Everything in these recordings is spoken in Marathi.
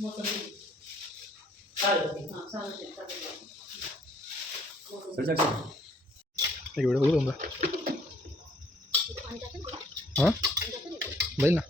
मोसंबी चालेल हां चालेल एवढं बघू हां बैल ना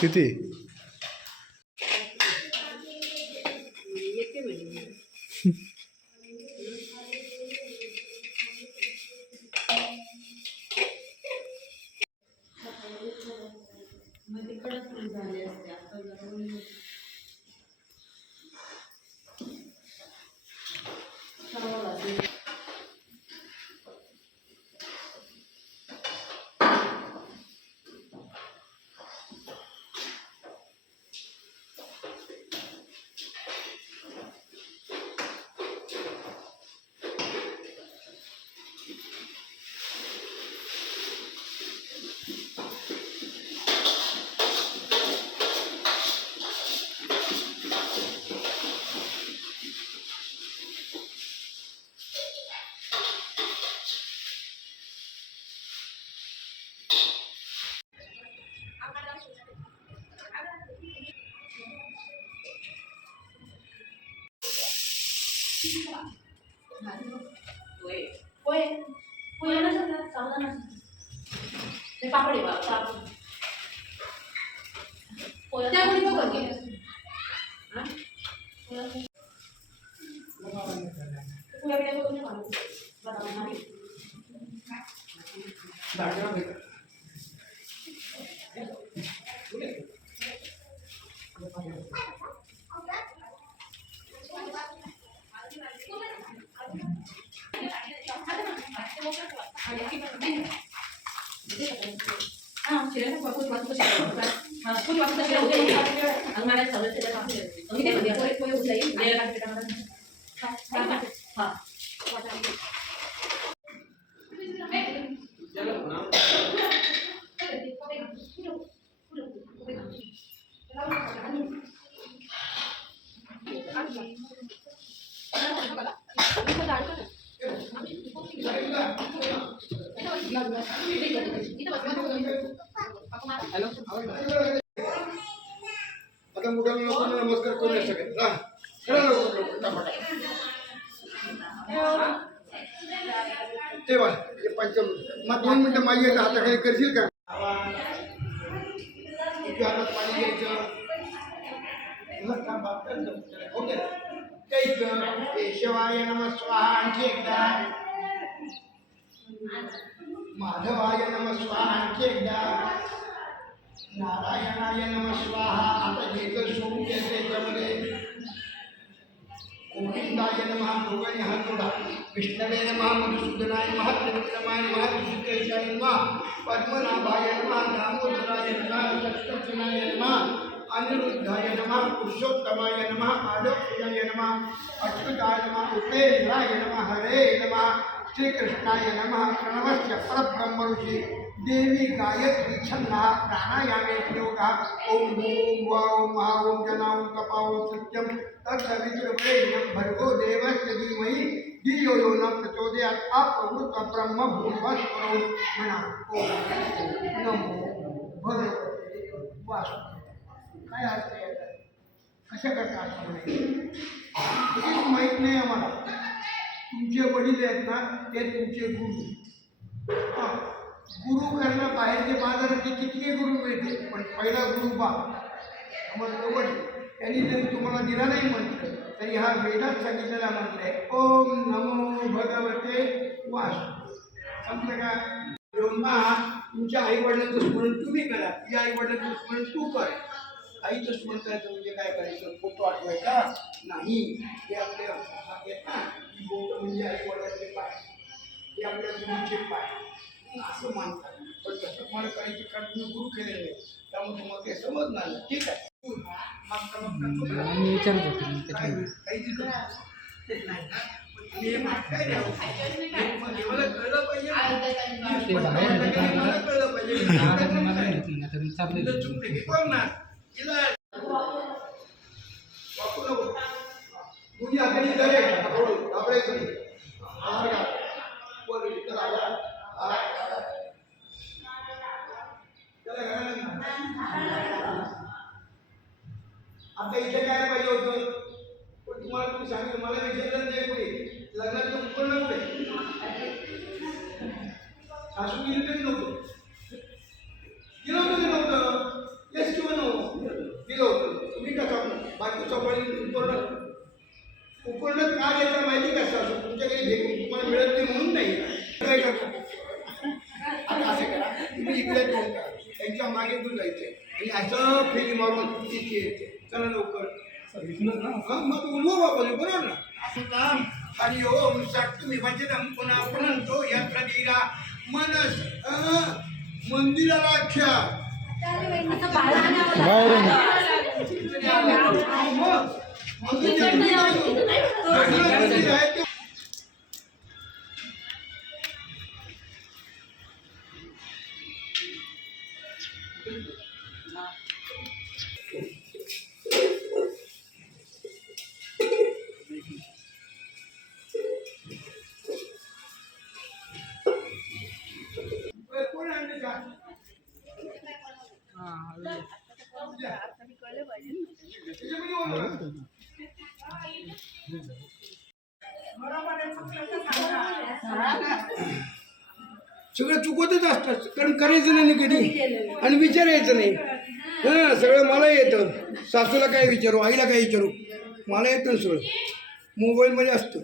किती पापडी आता मोठ्या लोकांना नमस्कार करू सगळे तेव्हा पंचम मग 2 मिनिटं माझी हाताखाली करशील का पाणी घ्यायचं केशवाय नमः स्वाहा आणखी एकदा माधवाय नमः स्वाहा आणखी एकदा नारायणाय नमः स्वाहा आता जेकर सोडून त्याच्यामध्ये गोविंदाय नमः दोघांनी हात जोडा विष्णवे नमः मधुसूदनाय नमः त्रिविक्रमाय नमः ऋषिकेशाय नमः पद्मनाभाय नमः दामोदराय नमः सप्तशनाय नमः अनिरुद्धाय नमः पुरुषोत्तमाय नमः आलोक्याय नमः अच्युताय नमः उपेन्द्राय नमः हरे नमः श्रीकृष्णाय नमः प्रणवस्य परब्रह्म ऋषि देवी गायत्री छन्नः प्राणायामे योगः ओम ओम वाओम महाओम जनाओम कपाओम सत्यम तत्सवितुर्वरेण्यं भर्गो देवस्य धीमहि धियो यो न प्रचोदयात् अपवृत ब्रह्म भूर्भुवस्सुरो म्हणा ओम नमो भगवते वासुदेवाय काय अर्थ आहे कशा करता असं म्हणे माहीत नाही आम्हाला तुमचे वडील आहेत ना ते तुमचे गुरु हां गुरु करणं बाहेरचे बाजारात किती गुरु मिळते पण पहिला गुरु बा वडील त्यांनी जर तुम्हाला दिला नाही मंत्र तरी हा वेदात सांगितलेला मंत्र आहे. ओम नमो भगवते वासुदेवाय. समजलं का? ब्रह्मा तुमच्या आई वडिलांचं स्मरण तुम्ही करा, तुझ्या आई वडिलांचं स्मरण तू कर. आईचं स्मरण करायचं म्हणजे काय करायचं? फोटो आठवायचा नाही. हे आपले आहेत ना, ही बोट म्हणजे आई वडिलांचे पाय, हे आपल्या गुरुचे पाय असं मानतात. पण तसं तुम्हाला करायचे कारण तुम्ही गुरु केलेले नाही, त्यामुळे तुम्हाला ते समजणार नाही. ठीक आहे. आणि विचारत होते काही नाही ना. हे काय द्यावं? मला कळलं पाहिजे, मला कळलं पाहिजे. तुझी हाताने जरे आता इथे काय पाहिजे होतं, पण तुम्हाला तुम्ही सांगितलं मला विचारलं नाही पुढे लग्नाचं उपकरण कुठे सासू गेली तरी नव्हतं, गेलं होतं की नव्हतं? येस किंवा नो गेलं होतं. तुम्ही का बाकी चौपाळी उपकरण का घेतलं माहिती का? सासू तुमच्याकडे भेटून तुम्हाला मिळत नाही म्हणून नाही. काय करता आता असं करा, तुम्ही इकडे फोन करा, त्यांच्या मागे दूर जायचंय आणि असं फेरी मारून तिथे यायचे. चला लवकर मग उलवा बाबा बरोबर ना. असं काम हरि ओम तुम्ही भजनम पुन्हा पुनंतो यत्र धीरा मनस मंदिराला आख्या कोण आणले का? सगळं चुकवतच असतात, कारण करायचं नाही कधी आणि विचारायचं नाही. हां सगळं मला येतं. सासूला काय विचारू, आईला काय विचारू, मला येतं सगळं. मोबाईलमध्ये असतं.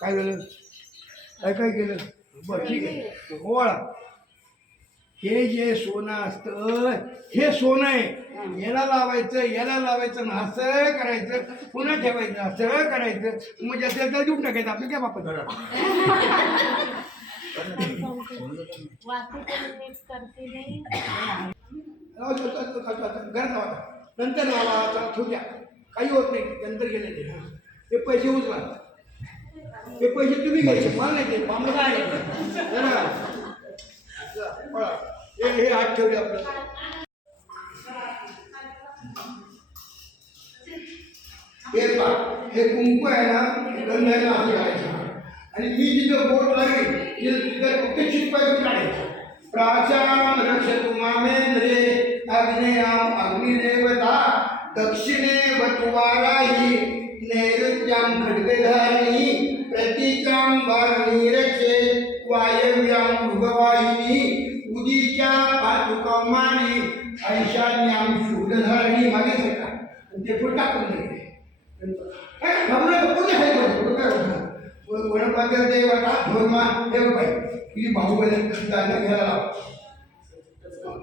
काय झालं? काय काय केलं? बरं ठीक आहे. ओळा हे जे सोनं असतं हे सोनं आहे. याला लावायचं ना असं करायचं, पुन्हा ठेवायचं असं करायचं, म्हणजे असेल तर देऊन टाकायचं. आपलं काय बापा धरा नंतर लावा ठेवू द्या, काही होत नाही. नंतर गेले ते हे पैसे उचला, हे पैसे तुम्ही घ्यायचे, मला नाही ते पामलं काय हे हात ठेवले आपलं. हे कुंकू आहे ना, गंधायला असे घालायचं आणि मी जिथं बोट लागेल तिथं कुठे शिकवायचं काढायचं. प्राचाम रक्षतु मामेंद्रे अग्नेयाम अग्निदेवता दक्षिणे वटुवाराही नैऋत्याम खड्गधारिणी प्रतीचाम वारणी रक्षे वायव्याम मृगवाहिनी उदीच्या पादुकमाने ऐशान्याम शूलधारिणी. मागे सरका ते पण टाकून नाही गणपती देवता धर्मा देवबाई तुझी बाहुबली घ्यायला लाव.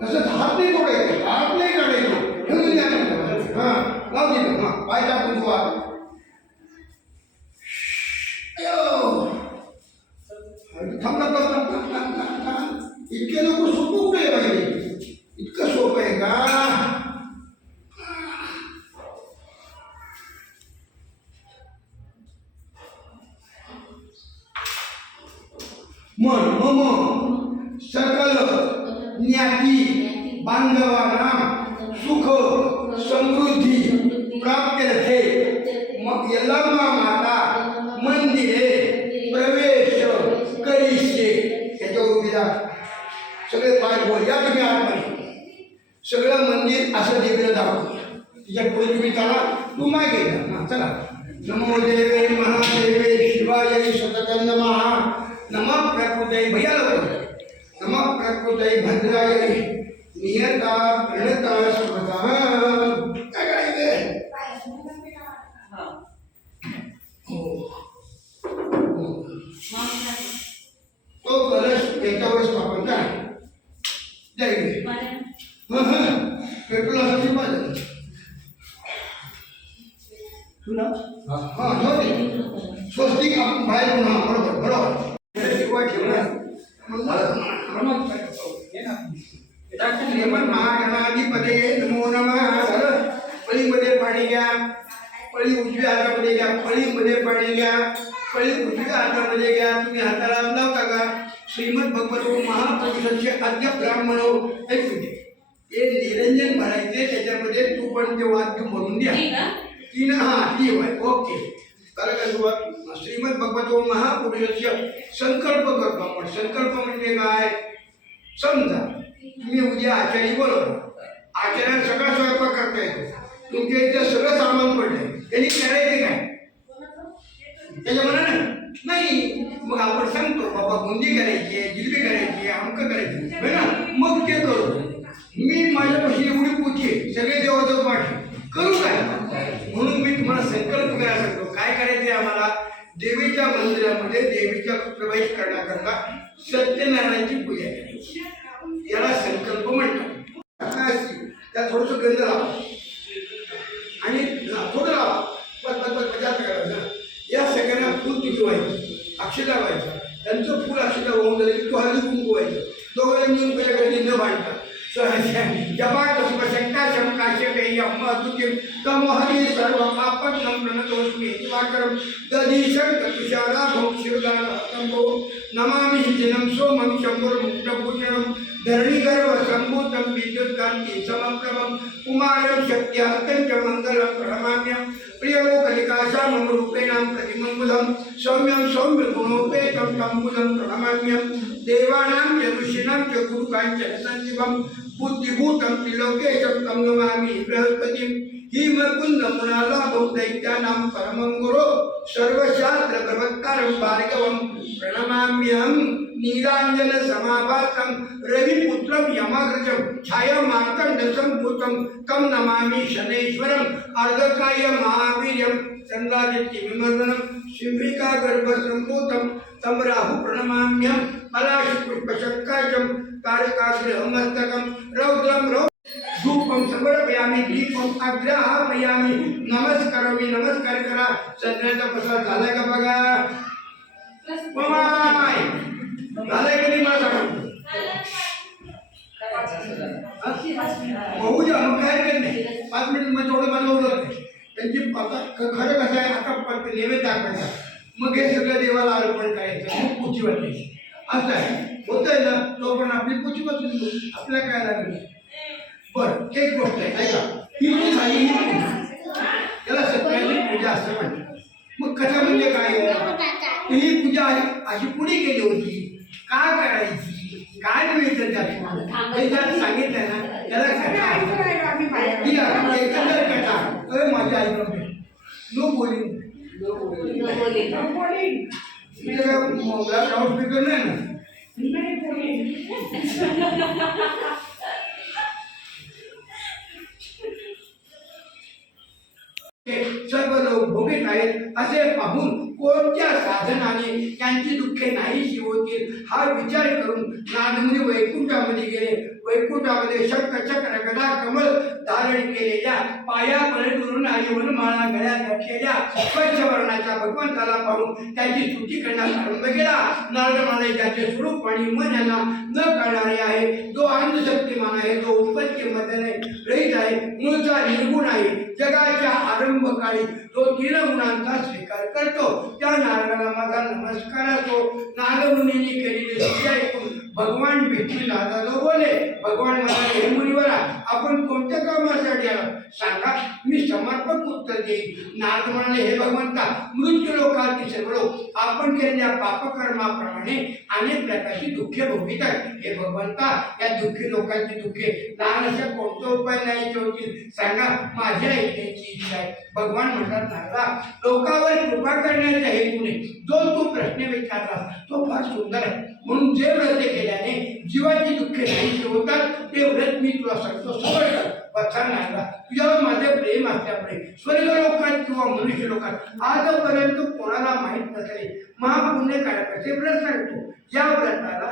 तसंच हात नाही कोडायचे, हात नाही काढायचे, ठेवून द्या. हां लाव दिलं. हां पाय टाकून तू आत. इतके लोक सोपं कुठे पाहिजे? इतकं सोपं आहे का? मन मम सकल ज्ञाती बांधवांना सुख समृद्धी प्राप्त रथे. मग यल्लम्मा माता मंदिरे प्रवेश करिष्ये. त्याच्यावर उभी राहा. सगळे पाय बोल या तुम्ही आतमध्ये. सगळं मंदिर असं देवीला दाखवतो. तिच्या पुढे तुम्ही चला, तू मागे जा. चला. नमो देवे महादेवे शिवाय सततं नमः. नमः प्रकृते भैया हां जाऊ दे. स्वस्तिक आपण बाहेर येऊन हां बरोबर बरोबर. सुरुवात ठेवणार श्रीमन महागणाधिपते नमो नमः. पळीमध्ये पाणी घ्या. पळी उजव्या हातामध्ये घ्या. पळीमध्ये पाणी घ्या. पळी उजव्या हातामध्ये घ्या. तुम्ही हाताला लावता का? श्रीमद भगवतो महापुरुषाचे आद्य ब्राह्मणो. एक मिनिट. हे निरंजन भरायचे त्याच्यामध्ये तू पण ते वाक्य भरून द्या. तीन हां ती होय ओके. कारण का सुरुवात श्रीमद भगवतो महापुरुषाचे संकल्प करतो आपण. संकल्प म्हणजे काय? समजा तुम्ही उद्या आचारी बोलवला. आचार्याला सगळा स्वयंपाक करता येतो. तुमच्या इथं सगळं सामान पडलंय. त्यांनी करायचे काय? त्याच्या मनानं नाही. मग आपण सांगतो बाबा बुंदी करायची आहे, जिलबी करायची आहे, आमकं करायची आहे ना. मग ते करू. मी माझ्यापाशी एवढी पोथी आहे, सगळे देवाचं पाठ करू काय? म्हणून मी तुम्हाला संकल्प करायला सांगतो. काय करायचे आम्हाला? देवीच्या मंदिरामध्ये देवीचा प्रवेश करण्याकरता सत्यनारायणाची पूजा करायची. याला संकल्प म्हणतात. त्यात थोडंसं गंध लावा आणि थोडं लावा. जास्त करायचं. या सगळ्यांना फुल तुझी व्हायचं, अक्षता व्हायचं. त्यांचं फुल अक्षता होऊन झालं की तो हळदी कुंकू व्हायचं. दोघांना मिळून तुझ्याकडे न भांडता जपाट संकाशम काश्यपेय अम्मातुकिम तमोहरी सर्व पापज्ञम प्रणतोस्मि दिवाकरम दधीशं तुषाराभं शिवदानहतंभो नमामि जिनं सोमं शम्भुर्मुक्तभूषणं धरणीगर्भ सम्भूतं विद्युत्कान्ति समप्रभं कुमारं शक्त्यहस्तं च मङ्गलं प्रणमाम्यं प्रियलोकनिकाशामं रूपेणां प्रतिमं सौम्यं सौम्यगुणोपेतं तं बुधं प्रणमाम्यं देवानां च ऋषीणां च गुरुकाञ्चन सञ्जीवं बुद्धिभूतं त्रिलोकेशं तं नमामि बृहस्पतिं हिमकुंद मुनालाभं दैत्यानां परमं गुरो सर्वशास्त्र प्रवक्तारं भार्गवं प्रणमाम्यहं नीलाञ्जन समाभासं रविपुत्रं यमाग्रजं छायामार्तण्ड सम्भूतं तं नमामि शनैश्वरं अर्धकाय महावीर्यं चन्द्रादित्य विमर्दनं शिम्बिका गर्भसम्भूतं तं राहु प्रणमाम्यहं पलाशपुष्पशङ्काशं तारकाग्रहमस्तकं रौद्रं धूपम समर्पयामि दीपम आग्रहापयामि नमस्कारामि. नमस्कार करा. सगळ्यांचा प्रसाद झालाय का बघा? माय झालाय की नाही मला सांगा. होऊ द्या मग काय नाही. 5 मिनिट मध्ये थोडं मला होतं. त्यांची खरं कसं आहे आता नैवेद्य दाखवायचा मग हे सगळं देवाला अर्पण करायचं. खूप पुची वाटायची असं आहे. होतंय ना तो पण आपली पुची वाचून घेऊ. आपल्याला काय लागेल. बरं एक गोष्ट आहे ऐका. ही जी झाली ही त्याला सत्यनारायण पूजा असं म्हणतात. मग कथा म्हणजे काय? ही पूजा अशी पुढे केली होती. काय करायची? काय मिळतं त्यात? हे ज्याला सांगितलं ना त्याला एकंदर कथा. माझ्या आई नो बोली लाऊड स्पीकर नाही ना. सर्व लोक भोगीत आहेत असे पाहून कोणत्या साधनाने त्यांची दुःखे नाहीशी होतील हा विचार करून नारदमुनी वैकुंठामध्ये गेले. वैकुंठामध्ये शंख चक्र गदा कमल धारण केलेल्या पायापळे दुरून आजीवन माळा गळ्यात घातलेल्या पंचवर्णाच्या भगवंताला पाहून त्याची स्तुती करण्यास आरंभ केला. नारद म्हणाले ज्याचे स्वरूप आणि मन यांना न कळणारे आहे, जो अंधशक्तिमान आहे, जो उत्पत्तीमध्ये रहित आहे, मूळचा निर्गुण आहे, जगाच्या आरंभ काळी जो 3 गुणांचा स्वीकार करतो त्या नारदाला माझा नमस्कार असो. नारदमुनींनी केलेली स्तुती ऐकून भगवान विष्णू नारदाला बोले. भगवान म्हणाले हे मुनिवरा आपण कोणत्या कामासाठी आला सांगा मी समर्पक उत्तर देईन. नारद म्हणाले हे भगवंता मृत्यू लोकातील सर्व लोक आपण केलेल्या पापकर्माप्रमाणे अनेक प्रकारची दुःखे भोगीत आहेत. हे भगवंता या दुःखी लोकांची दुःखे लहान अशा कोणता उपाय नाही होतील सांगा माझ्या ऐकण्याची इच्छा आहे. भगवान म्हणतात नारदा लोकांवर कृपा करण्याच्या हेतूने जो तू प्रश्न विचारला तो फार सुंदर आहे. म्हणून जे व्रत केल्याने जीवाची दुःखे नाही होतात ते व्रत मी तुला सांगतो सवय कर. नारदा तुझ्यावर माझे प्रेम असल्यामुळे स्वर्ग लोकात किंवा मनुष्य लोकात आजपर्यंत कोणाला माहीत नसले महापुण्यकारकाचे व्रत सांगतो. या व्रताला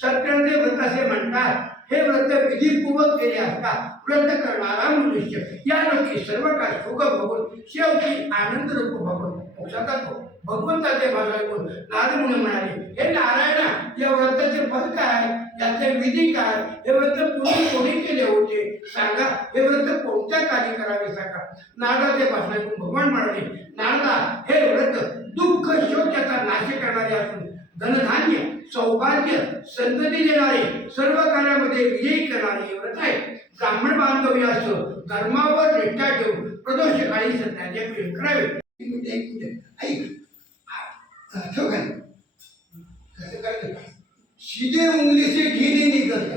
सत्याचे व्रत असे म्हणतात. हे व्रत विधीपूर्वक केले असता व्रत करणारा मनुष्य या लोकी सर्व काळ सुख भोगून शेवटी आनंद रूप भोगवतो. मोक्षात जातो. भगवंताचे भाषण ऐकून नारद मुनी म्हणाले, हे नारायणा, या व्रताचे फल काय, याचे विधी काय, हे व्रत पूर्वी कोणी केले होते सांगा, हे व्रत कोणत्या कार्य करावे सांगा. नारदाचे भाषण ऐकून भगवान म्हणाले, नारदा, हे व्रत दुःख शोक याचा नाश करणारे असून धनधान्य सौभाग्य संतती देणारे सर्व कार्यामध्ये विजयी करणारे हे व्रत आहे. ब्राह्मण बांधव्य असं धर्मावर निष्ठा ठेवून प्रदोष काळी सत्याचे प्रेम करावे. ऐक कसं करायचं, सीधे उंगली से घी नहीं निकलता,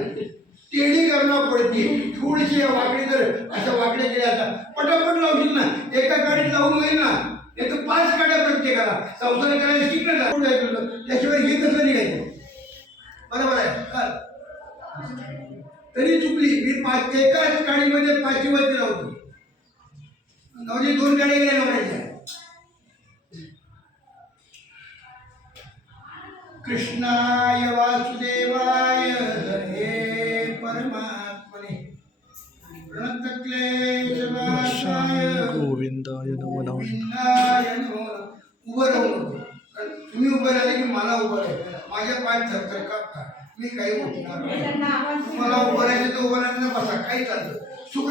टेढ़ी करना पड़ती है. थोडीशी वाकडी जर असं वाकडे केले आता पटापट लावशील ना, एका गाडीत लावून होईल ना, नाही तर 5 गाड्या प्रत्येकाला संसार करायला शिकलं ना, त्याशिवाय हे कसं निघायचं. बरोबर आहे का? तरी चुकली मी एकाच गाडीमध्ये 5 वरती लावतो, 2 गाड्या गेल्या लावायच्या. कृष्णाय वासुदेवाय हरे परमात्मने प्रणतक्लेशनाशाय गोविंदाय नमो नमः. गोविंदाय नमो नमः. उभं राहू नको, तुम्ही उभं राहिले की मला उभं राहायचं. माझ्या पाय थरथर कापता, मी काही उठणार नाही. मला उभं राहायचं तर उभं राहायचं, बसा काही चालतं. सुख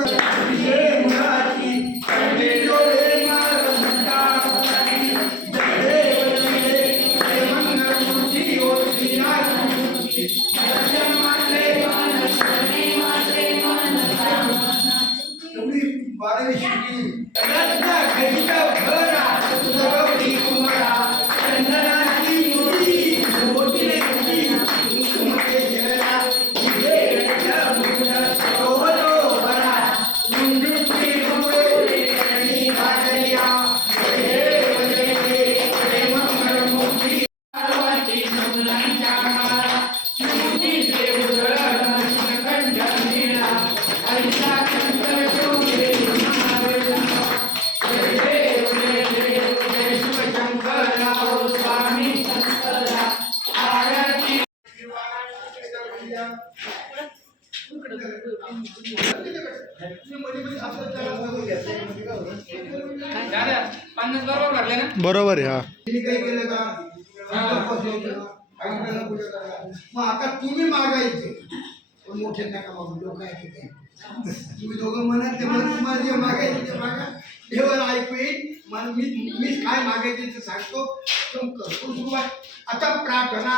बरोबर आहे. काही केलं का, मग आता तुम्ही मागायचे पण मोठे नका मागू. लोक आहे ते तुम्ही दोघं म्हणत ते तुम्हाला जे मागायचे ते मागा, देवाला ऐकू येईल. मला मीच काय मागायचे ते सांगतो. सुरुवात आता प्रार्थना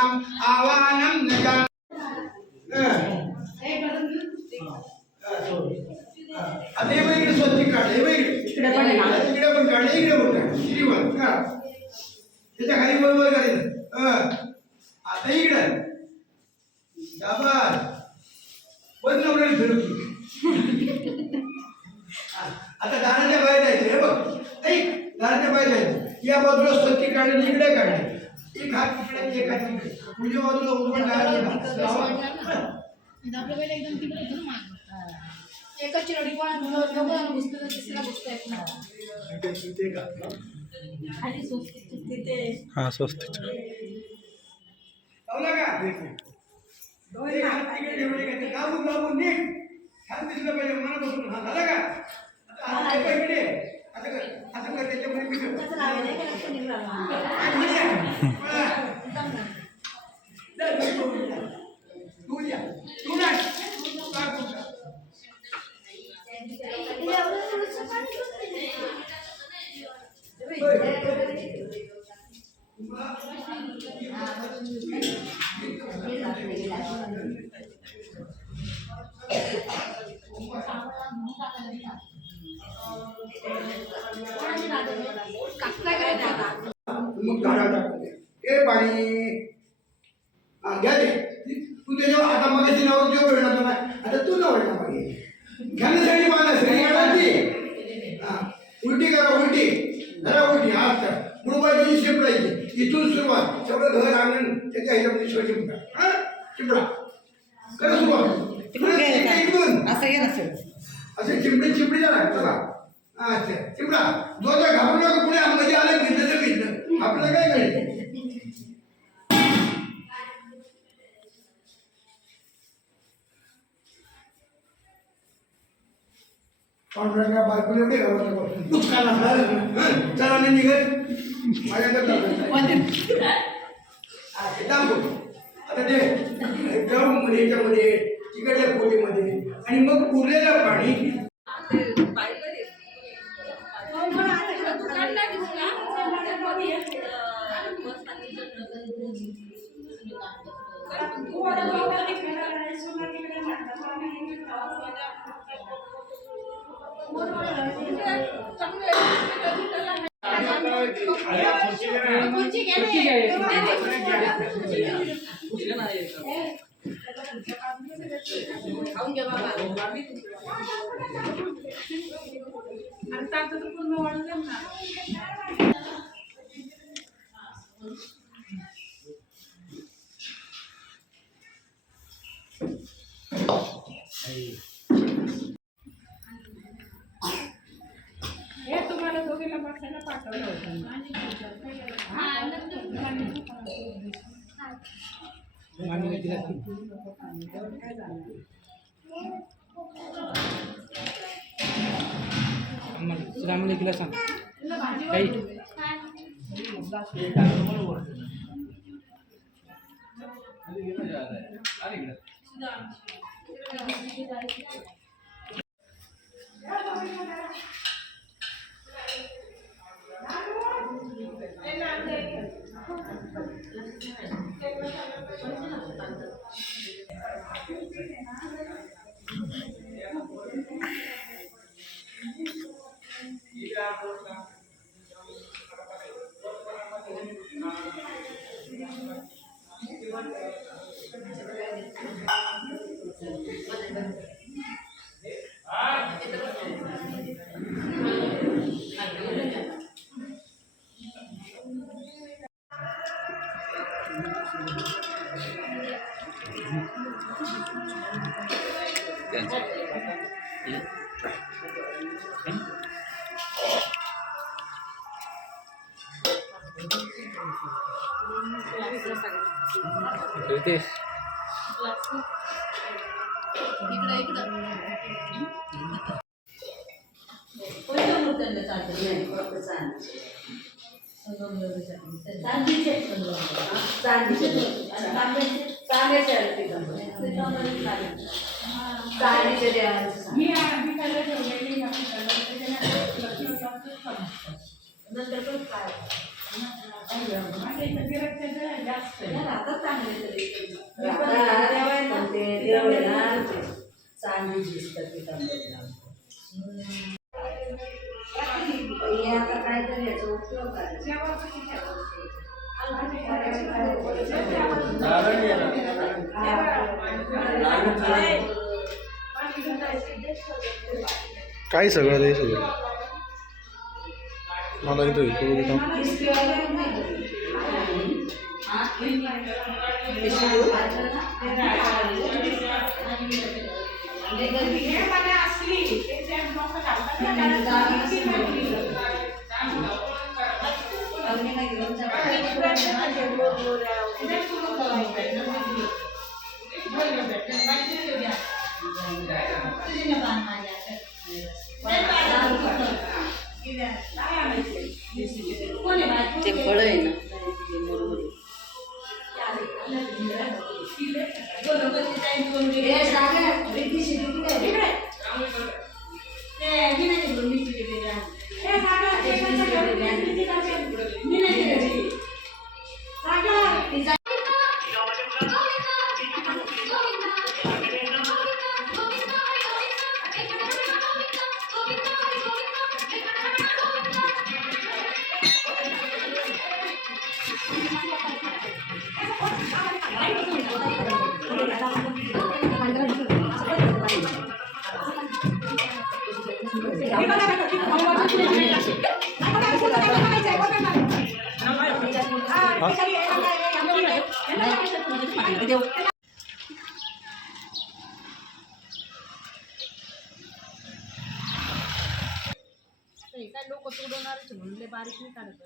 आवाहन नजा. आता हे इकडे स्वच्छ काढ, हे इकडे पण काढ, इकडे पण काढ. श्रीमान का त्याच्या खाली बरोबर करायचं. आता इकडे शाबास, बंद नवऱ्याला फिरवतो. आता दाराच्या बाहेर जायचं. हे बघ ऐक, दाराच्या बाहेर जायचं. या बाजूला स्वच्छ काढले, इकडे काढले. एक हात तिकडे, एक हात तिकडे. तुझ्या बाजूला उजवून एकच चिरडी पण दोघं घुसलं, तिसरा घुसता येत नाही. खाली तिथे हा स्वस्त लावला का? एक हात तिकडे ठेवले का ते लावून लावून नीट हात दिसलं पाहिजे मनापासून. हा झाला का? आता हात इकडे असं कर, असं कर. त्याच्यामध्ये मी मग झाडा टाकून दे. हे पाणी घ्या ते. तू त्याच्यावर आता मगाशी नावर जेव्हा वेळणार नाही, आता तू न वळणार पाहिजे. घ्यायला पाहिजे सगळी काढायची. उलटी करा, उलटी जरा उलटी. हात करा, मुळबाजूची शिपडायची. इथून सुरुवात सगळं घर आणून त्याच्या ह्याच्यामध्ये शिवाय चिपडा. हा चिपडा करा सुरुवात. इकडून असं चिपडी चिपडी जरा चला. अच्छा चिपडा. जो जो घाबरू नका, पुढे आमध्ये आलं घेतलं तर घेतलं, आपल्याला काय करायचं. पांडुरंगा बायकोला दे गावाला दुःखाला चला नाही निघत माझ्याकडे आता ते मध्ये याच्यामध्ये तिकडल्या खोलीमध्ये आणि मग उरलेलं पाणी तुम्हाला दोघीला बसायला पाठवलं होतं रामले तिला सांग काही रितेश काय सगळं ते सगळं मला इथं येतो ते फळ आहे ना काय लोक तुडवणारच म्हणले बारीक नाही काढत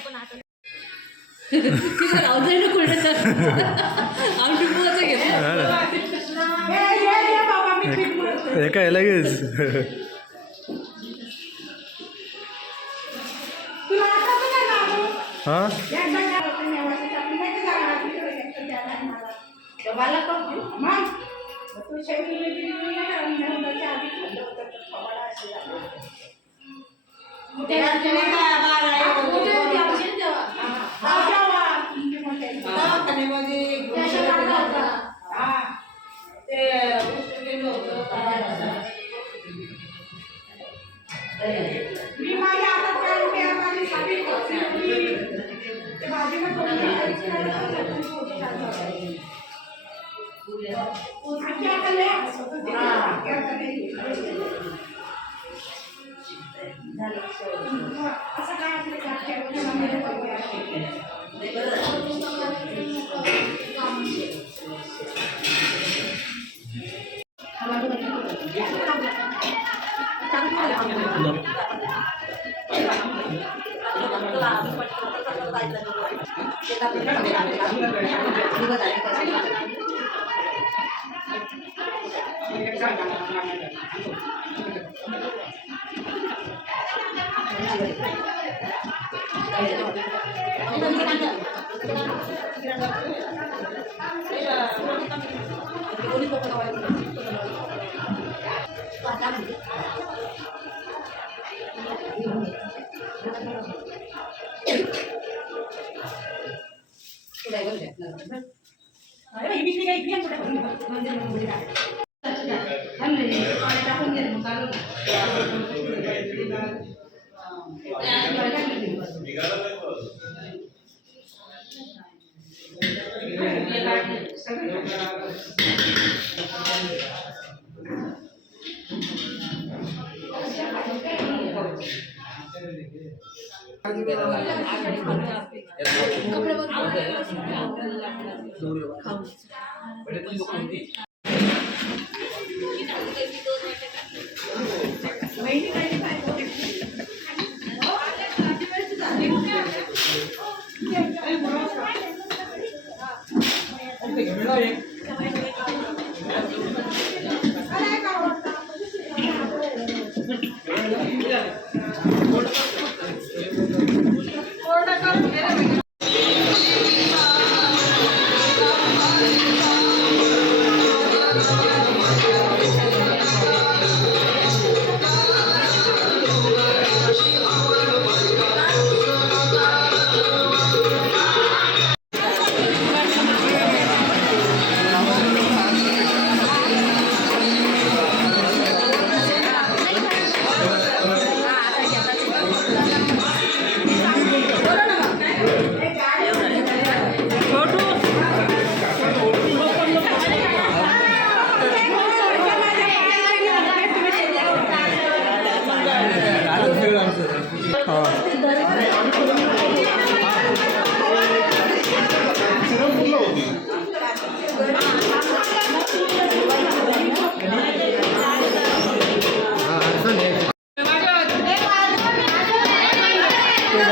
पण आता आमची हे काय लगेच तुला आठवतं का बाबू? हां एकदा काय होतं नेवासाचं आपण नाही का जाणार तिकडे एकटं त्या टायमाला. तेव्हाला तो मग तू शेवटी नाही का नेवंदाच्या आधी खाल्लं होतं तर थोबाडा अशी झाली. मोठ्या औषध देवा. हा, जेव्हा तुमचे मोठे. त्याच्या लागला होता. मी माझ्या हातात काय उभे आहे, माझी साडी खोचली होती. ते भाजीला कोणी काहीच नाही लावलं, कोणी पोटी टाकलं. आजी आकाले हसत होती. आजी आकाले. असं काय असलं की आजी आकाले आम्हाला बघूया.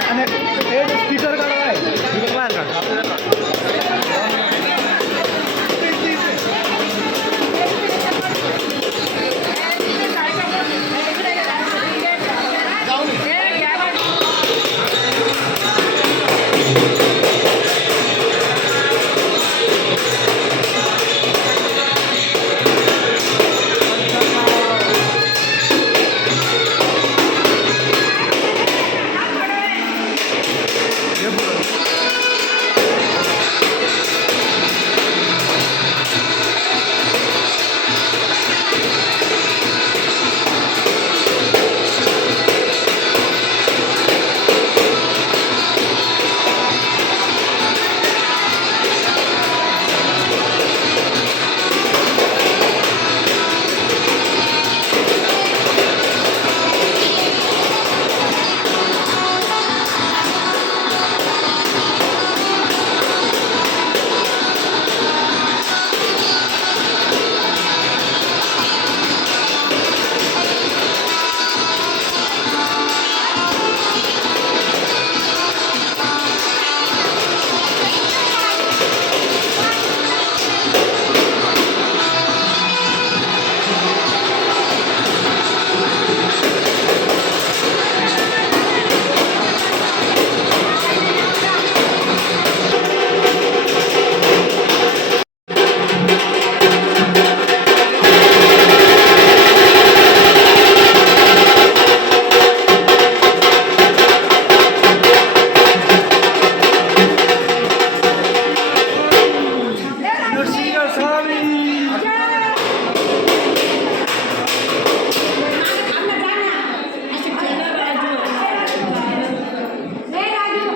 स्पीकर काढाय स्पीकर बाहेर काढ हे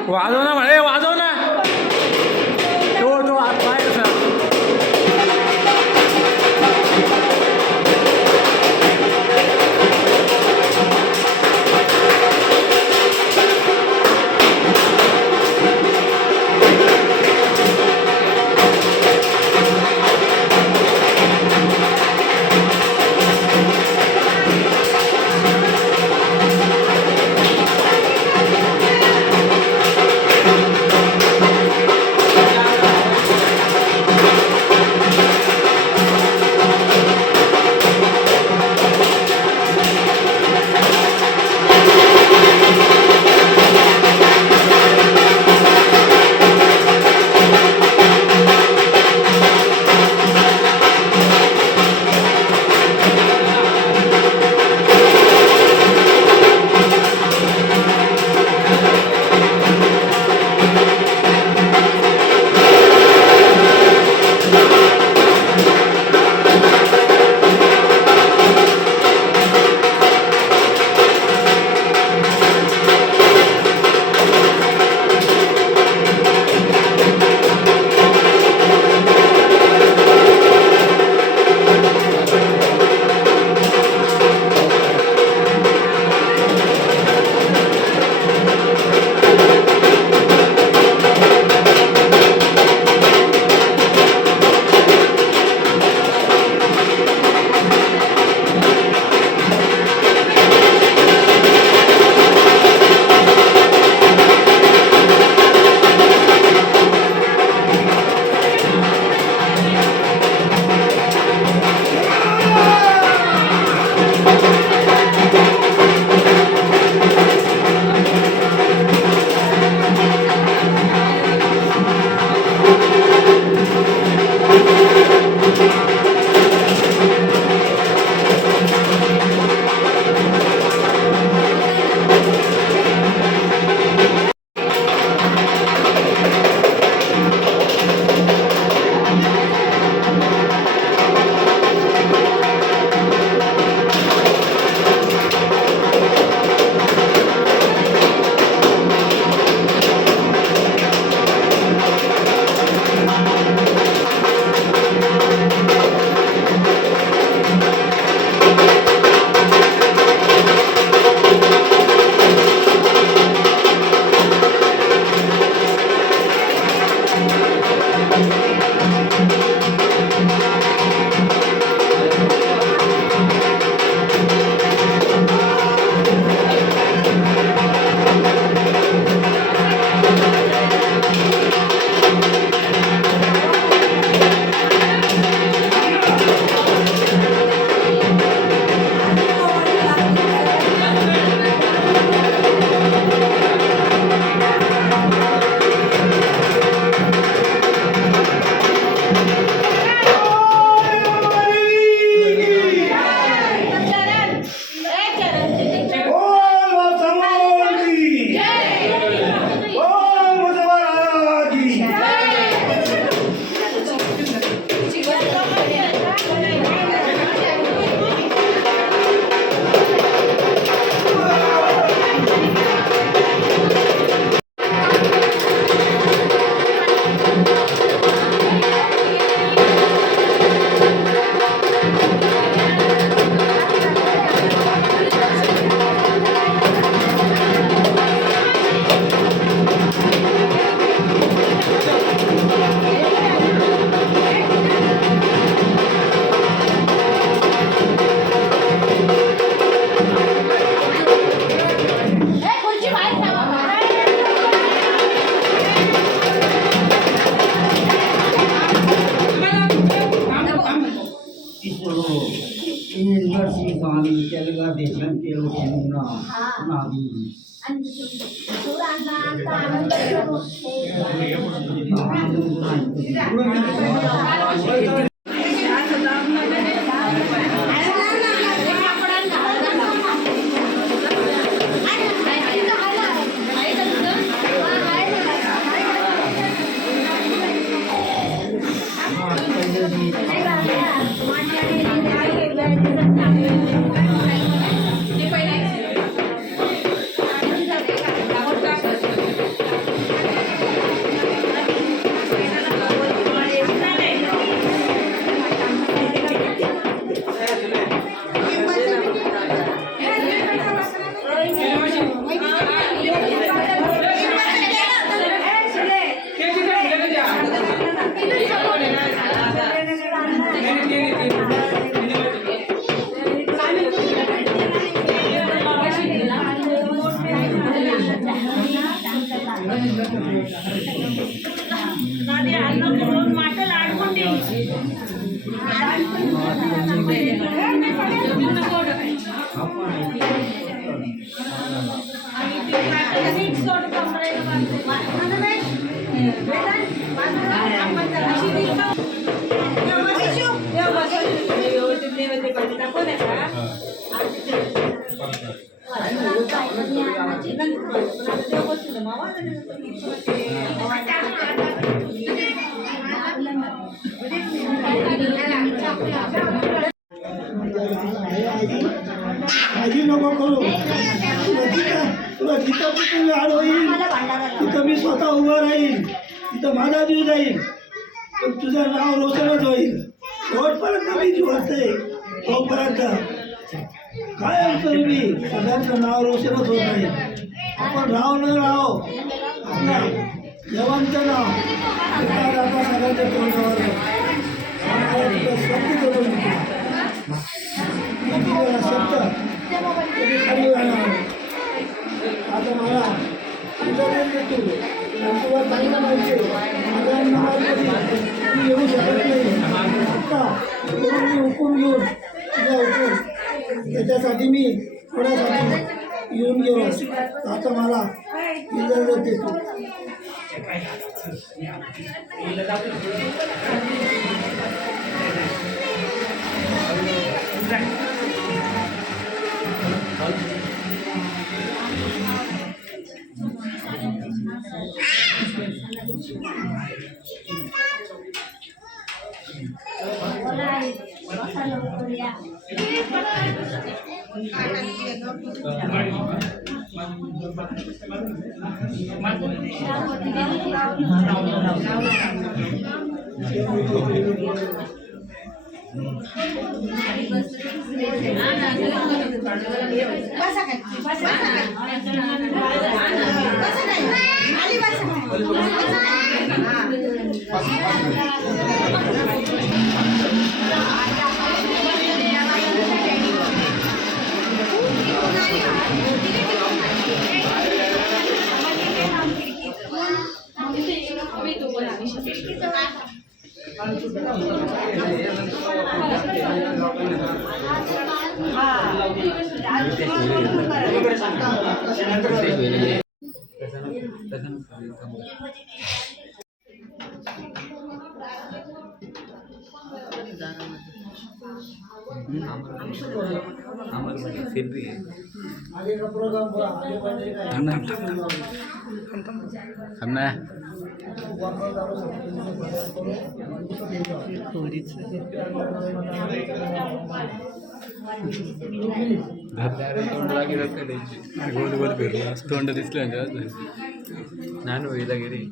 वाजव ना म्हणे वाजव ना तो आत बाहेर सर తెలుగు దేశం తెలుగు నాది काळजी नको करू. तुला जिथं कुठे लाड होईल तिथं मी स्वतः उभं राहील, तिथं माझा जीव जाईल, पण तुझं नाव रोशनच होईल. शेवटपर्यंत मी जीवते तोपर्यंत कायम करू मी सगळ्यांचं नाव रोशनच होत नाही. आपण राहो न राहो आपल्या देवांचं नाव आता सगळ्यांच्या तोंडावर शब्द करून शब्द कधी खाली जाणार. आता मला तुझा देतो तुला चांगलं पाहिजे. माझ्या नावामध्ये मी येऊ शकत नाही. आत्ता मी हुकूम घेऊन तुझा हुकूम त्याच्यासाठी मी थोड्यासाठी येऊन गेलो. आता मला इजाजत देतो. गोल गोल फिरला तोंड दिसलं नानू गेली.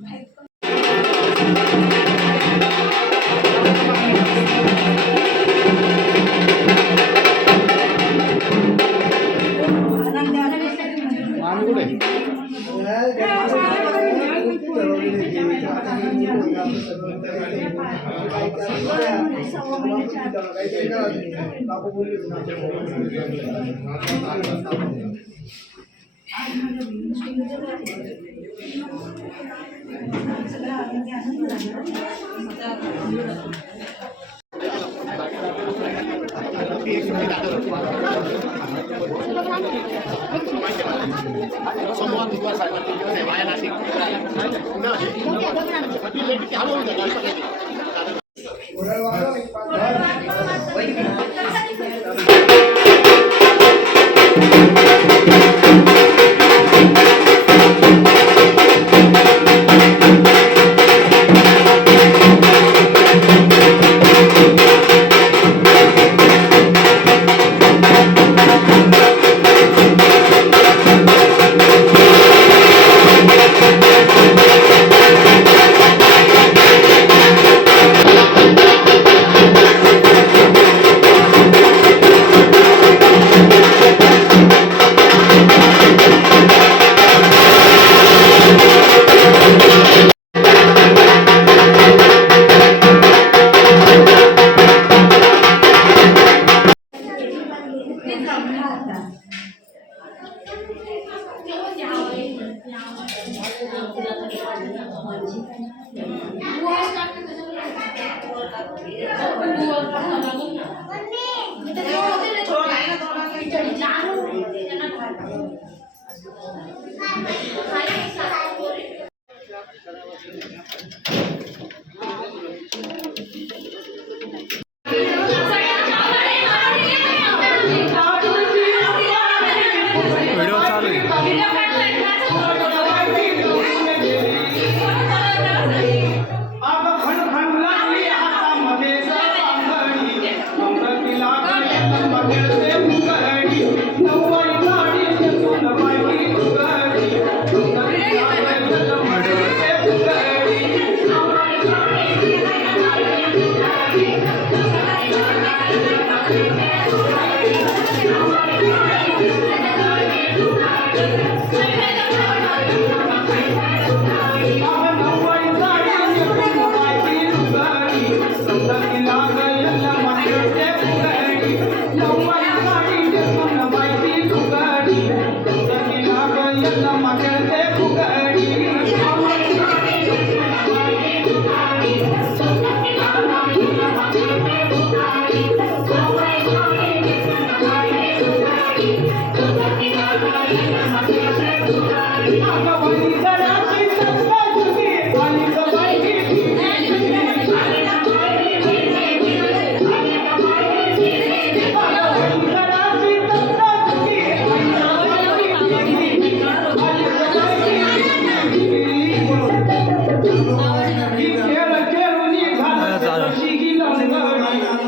व्हिडिओ चालू आहे. अब खण लागली हातामध्ये सावंगडी, अमृतीला गळ्यात मगरचे मुखडी, नववारी साडीचे सोनबाई उघडी, अमृतीला गळ्यात मगरचे मुखडी.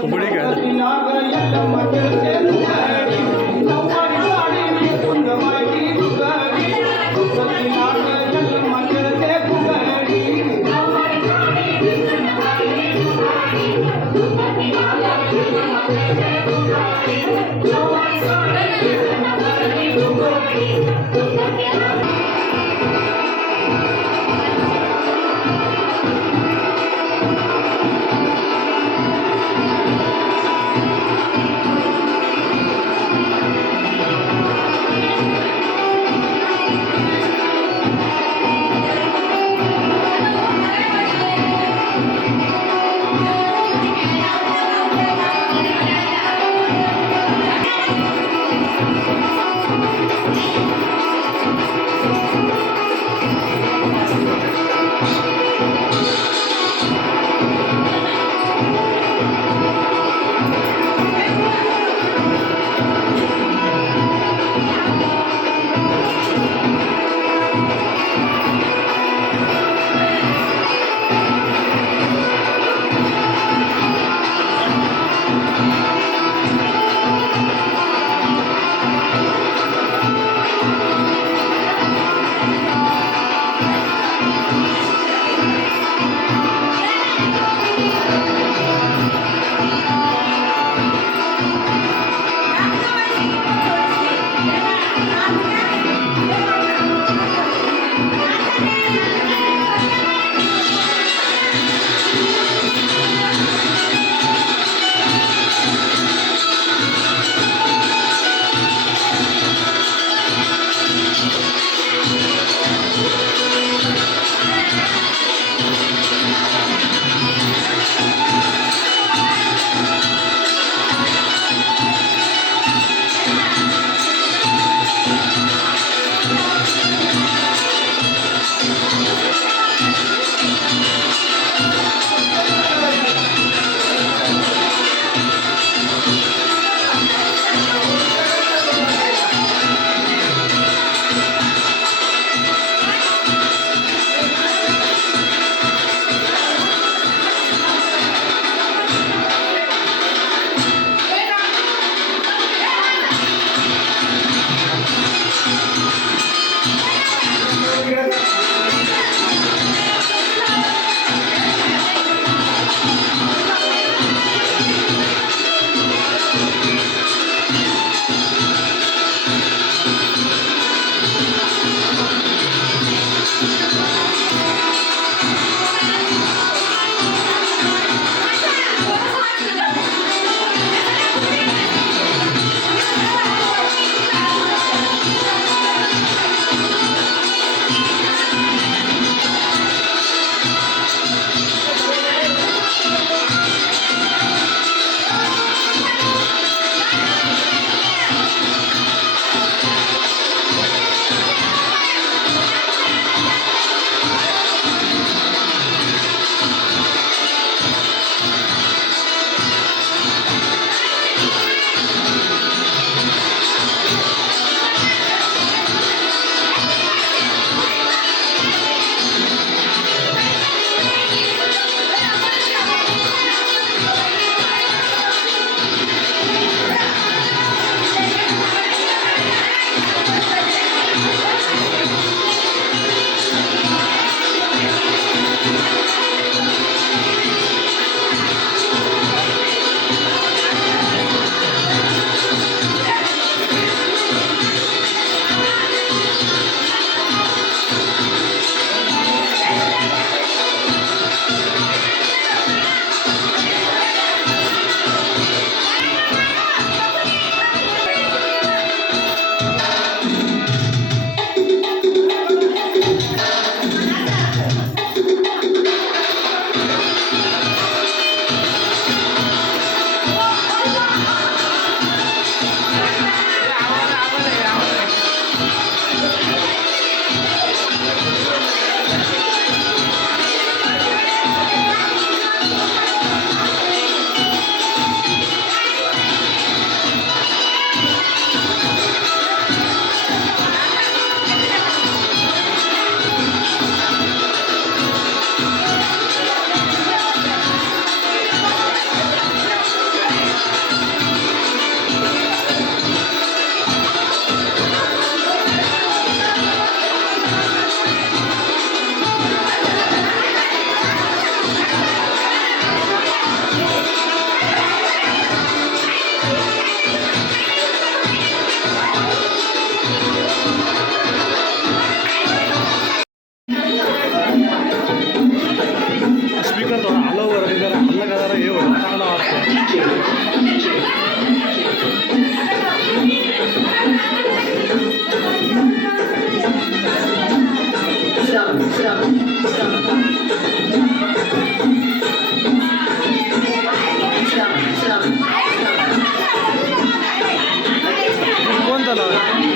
उघडी काय स्पीकर थोडा हलव बरं जरा हल्ला का जरा हे होतं चांगला वाटतं कोणता लावा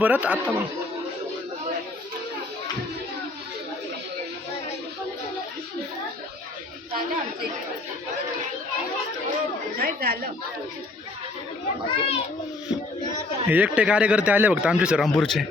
परत आता मग नाही झालं. हे एकटे कार्यकर्ते आले फक्त आमचे श्रीरामपूरचे.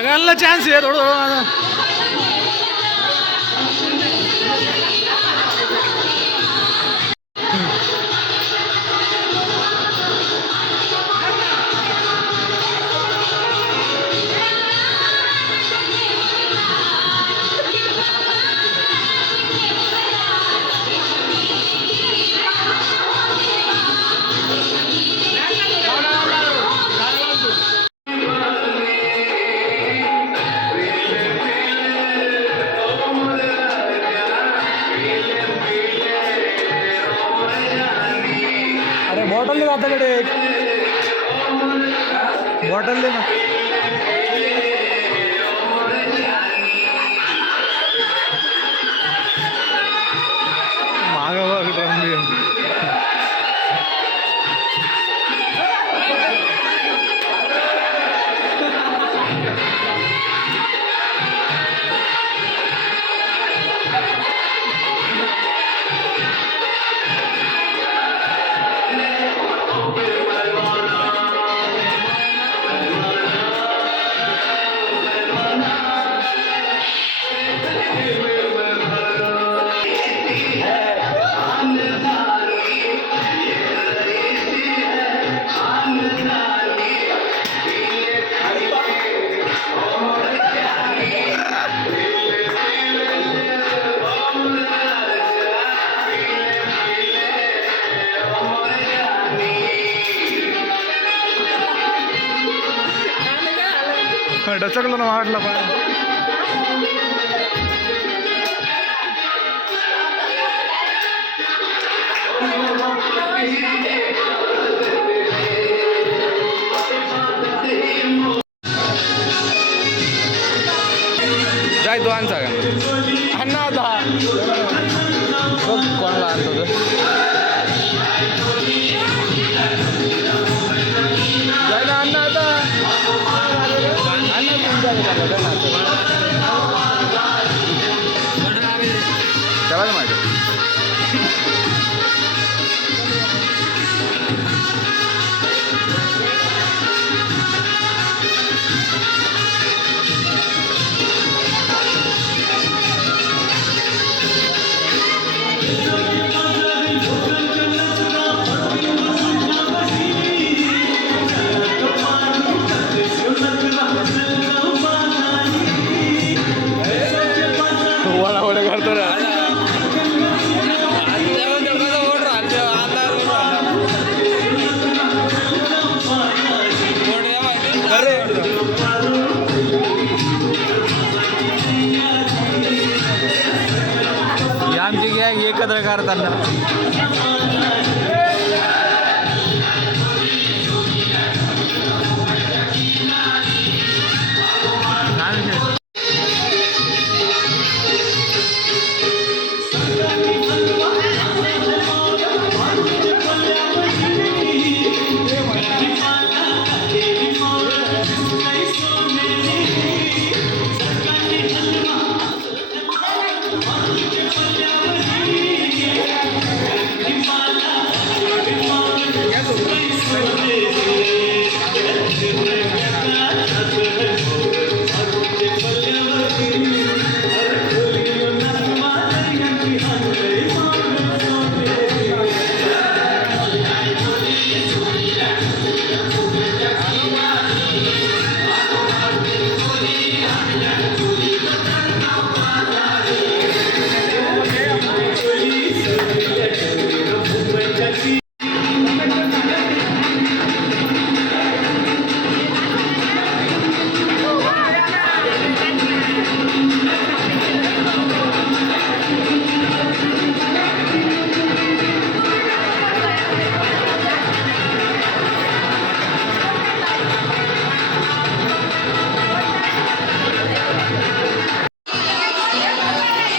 सगळ्यांना चान्स आहे थोडं थोडं. अरे बॉटल दे आताकडे एक बॉटल दे ना. मागं बघ ड्रम बिम. डचकलं ना वाटलं पाय. जाय तो आण सगळ्या अण्णा आता बघ कोणाला आणतो तो. जाय ना अण्णा आता त्याला माहिती. वडा करतो ना. आमची गॅग एकत्र करताना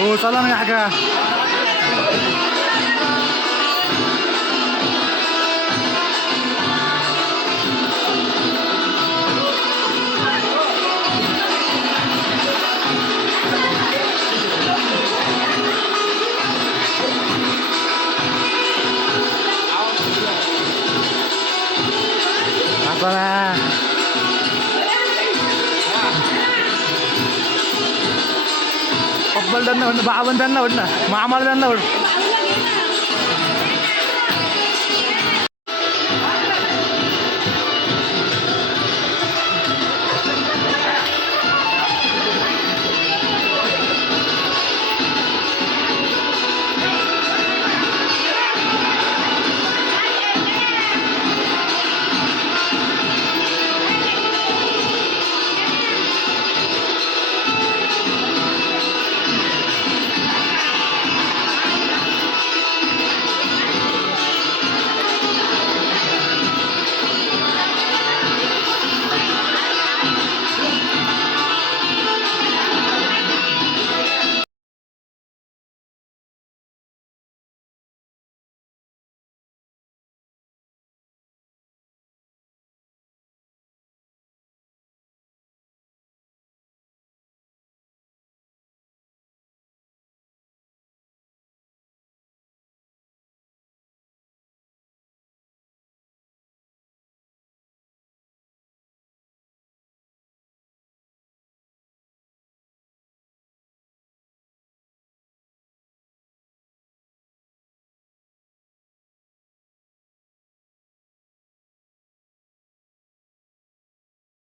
हो चला ना काका. आता पप्पाला त्यांना म्हण बाबांना त्यांना म्हण ना मामाला त्यांना म्हण